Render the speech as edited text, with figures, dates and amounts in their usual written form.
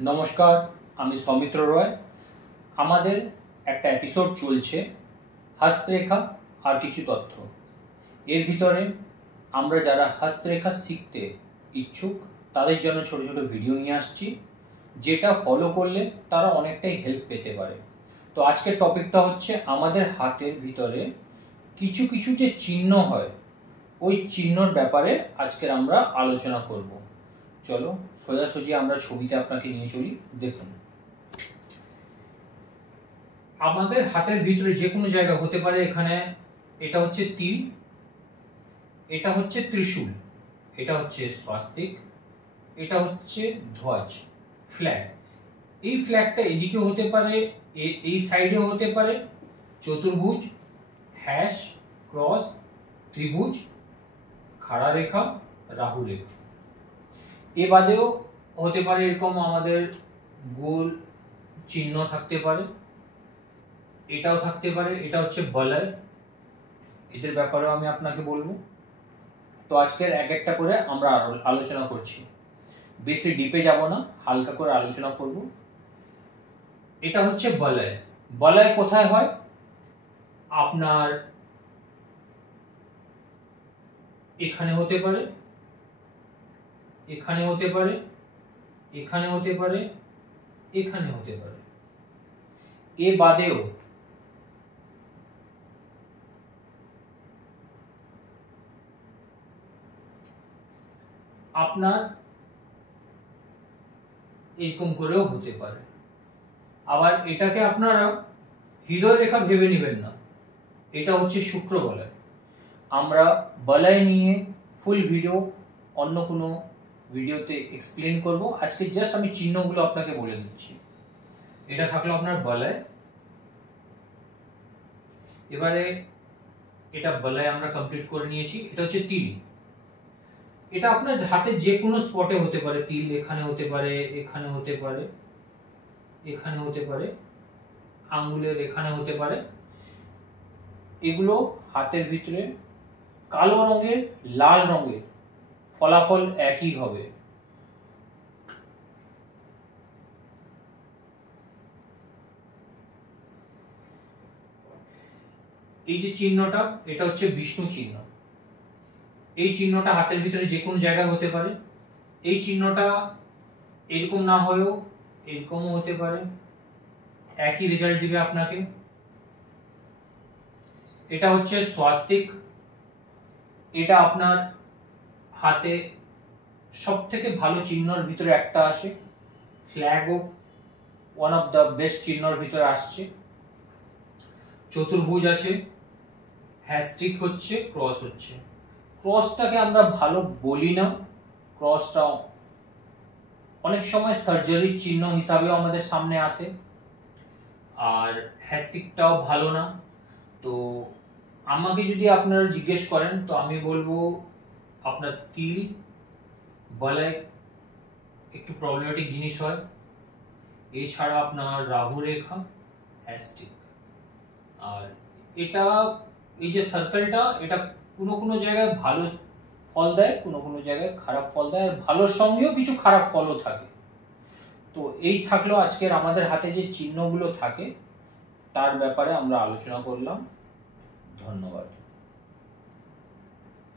নমস্কার, আমি সৌমিত্র রয়। আমাদের একটা এপিসোড চলছে হস্তরেখা আর কিছু তথ্য। এর ভিতরে আমরা যারা হস্তরেখা শিখতে ইচ্ছুক তাদের জন্য ছোট ছোট ভিডিও নিয়ে আসছি, যেটা ফলো করলে তারা অনেকটাই হেল্প পেতে পারে। তো আজকের টপিকটা হচ্ছে আমাদের হাতের ভিতরে কিছু কিছু যে চিহ্ন হয়, ওই চিহ্নর ব্যাপারে আজকের আমরা আলোচনা করব। চলো সোজাসুজি আমরা ছবিতে আপনাকে নিয়ে চলি। দেখুন, আমাদের হাতের ভিতরে যে কোনো জায়গা হতে পারে। এখানে এটা হচ্ছে তিল, এটা হচ্ছে ত্রিশূল, এটা হচ্ছে স্বাস্তিক, এটা হচ্ছে ধ্বজ, ফ্ল্যাগ। এই ফ্ল্যাগটা এদিকে হতে পারে, এই সাইডেও হতে পারে, চতুর্ভুজ, হ্যাশ, ক্রস, ত্রিভুজ, খাড়া রেখা, রাহু রেখা। এ বাদেও হতে পারে এরকম আমাদের গোল চিহ্ন থাকতে পারে, এটাও থাকতে পারে। এটা হচ্ছে বলয়, এদের ব্যাপারেও আমি আপনাকে বলবো। তো আজকের এক একটা করে আমরা আলোচনা করছি, বেশি ডিপে যাব না, হালকা করে আলোচনা করব। এটা হচ্ছে বলয়। বলয় কোথায় হয়? আপনার এখানে হতে পারে, এখানে হতে পারে, এখানে হতে পারে, এখানে হতে পারে। এ বাদেও আপনার এরকম করেও হতে পারে। আবার এটাকে আপনারা হৃদয় রেখা ভেবে নেবেন না, এটা হচ্ছে শুক্র বলয়। আমরা বলয় নিয়ে ফুল ভিডিও অন্য কোনো ভিডিওতে এক্সপ্লেন করব। আজকে জাস্ট আমি চিহ্নগুলো আপনাকে বলে দিচ্ছি। এটা থাকলো আপনার বলয়। এবারে এটা বলয় আমরা কমপ্লিট করে নিয়েছি। এটা হচ্ছে তিল। এটা আপনার হাতে যে কোনো স্পটে হতে পারে। তিল এখানে হতে পারে, এখানে হতে পারে, এখানে হতে পারে, আঙ্গুলের এখানে হতে পারে। এগুলো হাতের ভিতরে কালো রঙের, লাল রঙের, ফলাফল একই হবে। এই যে চিহ্নটা, এটা হচ্ছে বিষ্ণু চিহ্ন। এই চিহ্নটা হাতের ভিতরে যে কোনো জায়গায় হতে পারে। এই চিহ্নটা এরকম না হয়েও এরকমও হতে পারে, একই রেজাল্ট দিবে আপনাকে। এটা হচ্ছে স্বাস্তিক। এটা আপনার হাতে সব থেকে ভালো চিহ্নর ভিতরে একটা আসে, ফ্ল্যাগও ওয়ান অফ দ্য বেস্ট চিহ্নর ভিতরে আসছে। চতুর্ভুজ আছে, হ্যাস্টিক হচ্ছে, ক্রস হচ্ছে। ক্রসটাকে আমরা ভালো বলি না, ক্রসটা অনেক সময় সার্জারির চিহ্ন হিসাবেও আমাদের সামনে আসে। আর হ্যাস্টিকটাও ভালো না। তো আমাকে যদি আপনারা জিজ্ঞেস করেন তো আমি বলবো আপনার তিল, বলয় একটু প্রবলেমেটিক জিনিস হয়। এছাড়া আপনার রাহু রেখা, হ্যাস্টিক। আর এটা এই যে সার্কেলটা, এটা কোনো কোনো জায়গায় ভালো ফল দেয়, কোনো কোনো জায়গায় খারাপ ফল দেয়, আর ভালোর সঙ্গেও কিছু খারাপ ফলও থাকে। তো এই থাকলো আজকের আমাদের হাতে যে চিহ্নগুলো থাকে তার ব্যাপারে আমরা আলোচনা করলাম। ধন্যবাদ।